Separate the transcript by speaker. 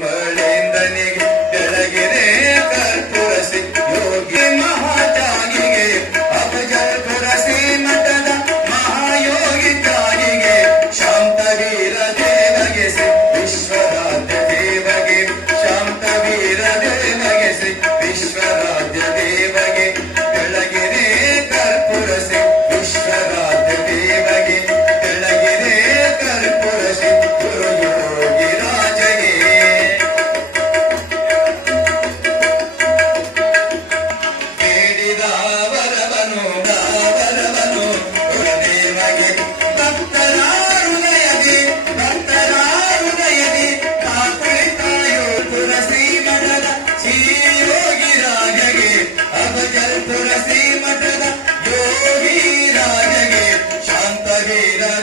Speaker 1: மலைந்தனே Serena